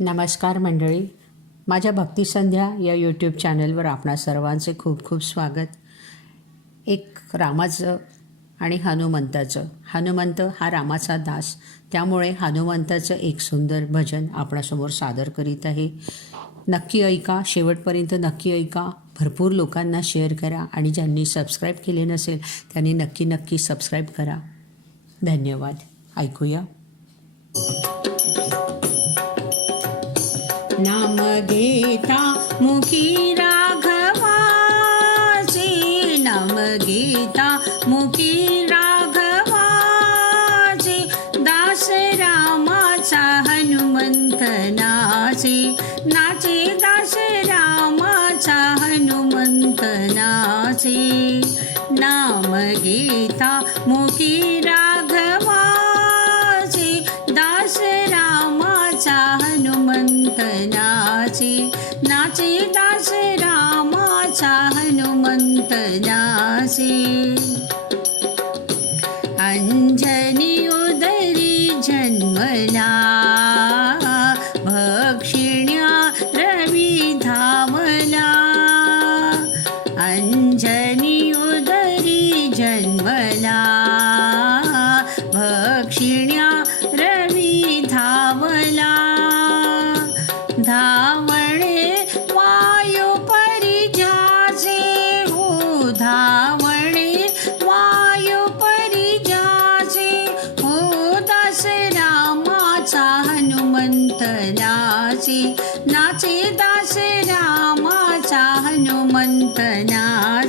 नमस्कार मंडळी. माझ्या भक्तिसंध्या या यूट्यूब चॅनलवर आपणा सर्वांचे खूप खूप स्वागत. एक रामाचं आणि हनुमंताचं. हनुमंत हा रामाचा दास. त्यामुळे हनुमंताचं एक सुंदर भजन आपणासमोर सादर करीत आहे. नक्की ऐका शेवटपर्यंत नक्की ऐका. भरपूर लोकांना शेअर करा आणि ज्यांनी सबस्क्राईब केले नसेल त्यांनी नक्की नक्की सबस्क्राईब करा. धन्यवाद. ऐकूया. नाम घेता मुखी राघवाचे नाम घेता मुखी राघवाचे दास रामाचा हनुमंत नाचे नाचे दास रामाचा हनुमंत नाचे नाम घेता मुखी കൈലാസേ അഞ്ച ना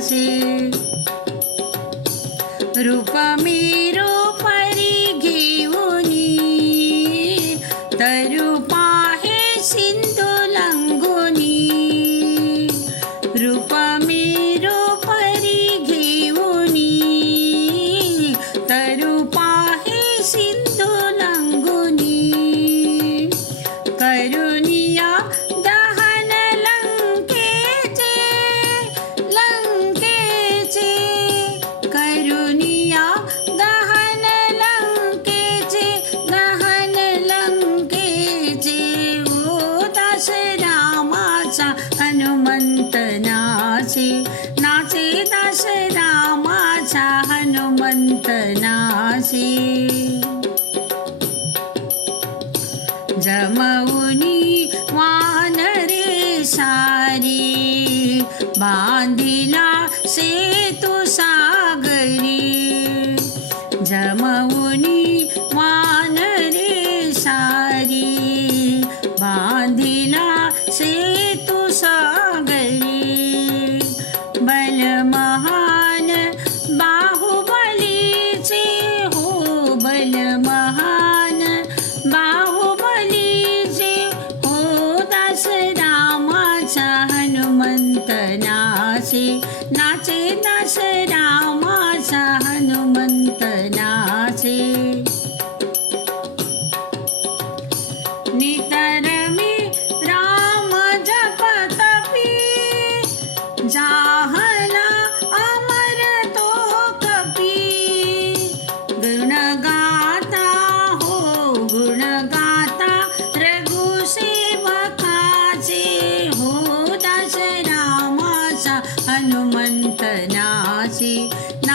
रूप मिरो परि घे निरुपहे सिन्धु लङ्गुनी रूप परि घेनि तरुपहे सिन्दु लङ्गुनीया हनुमंत नाचे नाचे दास रामाचा हनुमंत नाचे. जमवुनी वानरे सारी बांधिला सेतु सागरी. जमवुनी वानरे सारी बांधी हनुमंत नितर मी राम जपतपी जाहला अमर तो कपी गुण गाता हो गुण गाता रघुसेवकाचे. हो दश रामाचा हनुमंत नाचे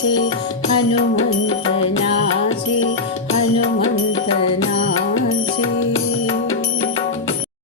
কাছে হনুমন